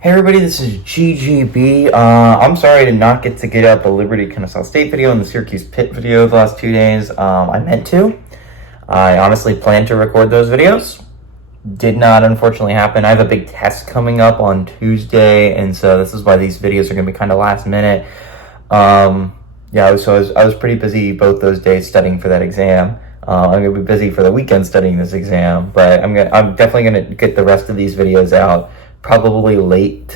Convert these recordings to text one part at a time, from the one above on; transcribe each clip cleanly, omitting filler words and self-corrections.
Hey everybody, this is GGB. I'm sorry to not get out the Liberty Kennesaw State video and the Syracuse Pitt video the last 2 days. I meant to. I honestly planned to record those videos. Did not unfortunately happen. I have a big test coming up on Tuesday, and so this is why these videos are going to be kind of last minute. I was pretty busy both those days studying for that exam. I'm going to be busy for the weekend studying this exam, but I'm definitely going to get the rest of these videos out probably late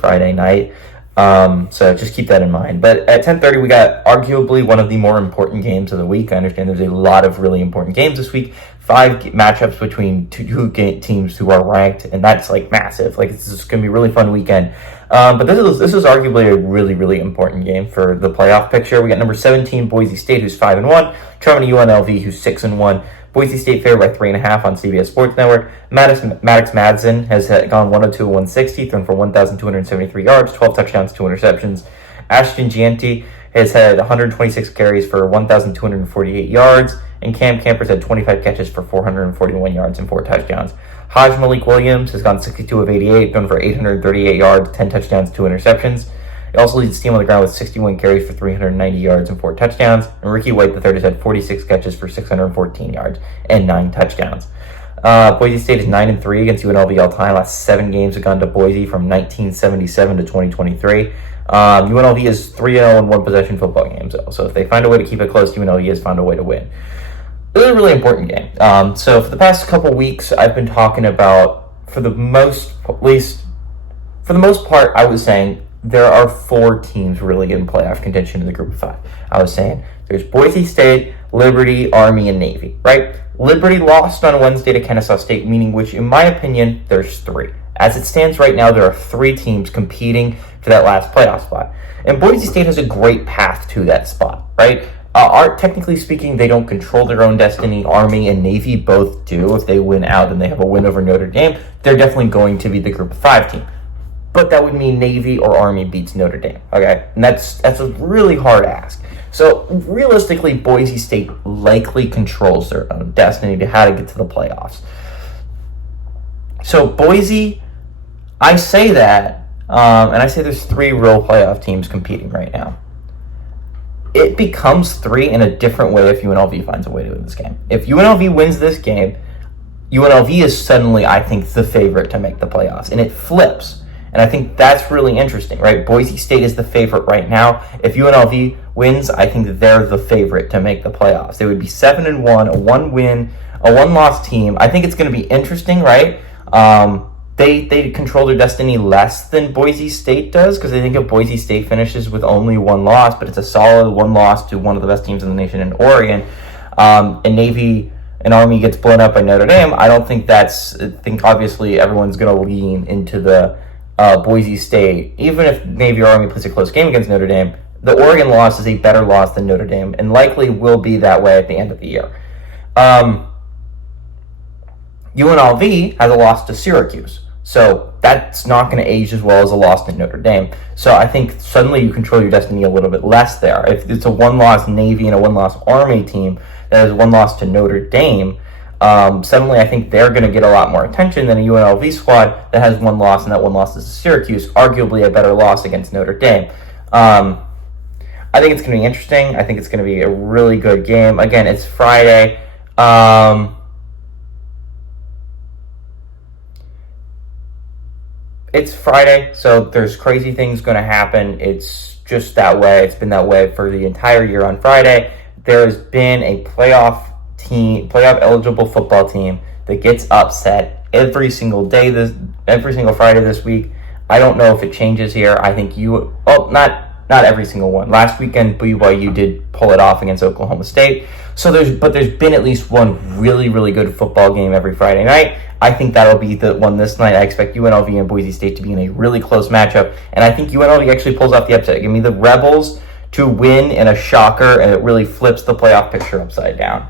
Friday night. So just keep that in mind. But at 10:30, we got arguably one of the more important games of the week. I understand there's a lot of really important games this week. 5 matchups between two teams who are ranked, and that's like massive. Like, it's going to be a really fun weekend. But this is arguably a really, really important game for the playoff picture. We got number 17 Boise State, who's 5-1, traveling to UNLV, who's 6-1. Boise State favored by 3.5 on CBS Sports Network. Maddox Madsen has gone 102-160, thrown for 1,273 yards, 12 touchdowns, 2 interceptions. Ashton Gianti has had 126 carries for 1,248 yards, and Cam Campers had 25 catches for 441 yards and 4 touchdowns. Haj Malik Williams has gone 62 of 88, thrown for 838 yards, 10 touchdowns, 2 interceptions. He also leads the team on the ground with 61 carries for 390 yards and 4 touchdowns. And Ricky White III has had 46 catches for 614 yards and 9 touchdowns. Boise State is 9-3 against UNLV all time. Last 7 games have gone to Boise from 1977 to 2023. UNLV is 3-0 in one possession football games, though. So if they find a way to keep it close, UNLV has found a way to win. This is a really important game. So for the past couple weeks, I've been talking about, for the most part, I was saying there are 4 teams really in playoff contention in the group of 5. I was saying there's Boise State, Liberty, Army, and Navy, right? Liberty lost on Wednesday to Kennesaw State, meaning which, in my opinion, there's 3. As it stands right now, there are 3 teams competing for that last playoff spot. And Boise State has a great path to that spot, right? Technically speaking, they don't control their own destiny. Army and Navy both do. If they win out and they have a win over Notre Dame, they're definitely going to be the group of 5 team. But that would mean Navy or Army beats Notre Dame, okay? And that's a really hard ask. So realistically, Boise State likely controls their own destiny to how to get to the playoffs. So Boise, I say that, and I say there's 3 real playoff teams competing right now. It becomes 3 in a different way if UNLV finds a way to win this game. If UNLV wins this game, UNLV is suddenly, I think, the favorite to make the playoffs, and it flips. And I think that's really interesting, right? Boise State is the favorite right now. If UNLV wins, I think that they're the favorite to make the playoffs. They would be 7-1, a 1-win, a 1-loss team. I think it's going to be interesting, right? They control their destiny less than Boise State does, because I think if Boise State finishes with only 1 loss, but it's a solid 1 loss to one of the best teams in the nation in Oregon, and Navy and Army gets blown up by Notre Dame, I think obviously everyone's going to lean into the Boise State. Even if Navy or Army plays a close game against Notre Dame, the Oregon loss is a better loss than Notre Dame, and likely will be that way at the end of the year. UNLV has a loss to Syracuse, so that's not going to age as well as a loss to Notre Dame. So I think suddenly you control your destiny a little bit less there. If it's a 1-loss Navy and a 1-loss Army team that has 1 loss to Notre Dame, suddenly I think they're going to get a lot more attention than a UNLV squad that has 1 loss, and that 1 loss is to Syracuse, arguably a better loss against Notre Dame. I think it's going to be interesting. I think it's going to be a really good game. Again, it's Friday. It's Friday, so there's crazy things going to happen. It's just that way. It's been that way for the entire year on Friday. There's been a playoff eligible football team that gets upset every single Friday this week. I don't know if it changes here. I think not every single one. Last weekend, BYU did pull it off against Oklahoma State. So there's been at least one really, really good football game every Friday night. I think that'll be the one this night. I expect UNLV and Boise State to be in a really close matchup, and I think UNLV actually pulls off the upset. Give me the Rebels to win in a shocker, and it really flips the playoff picture upside down.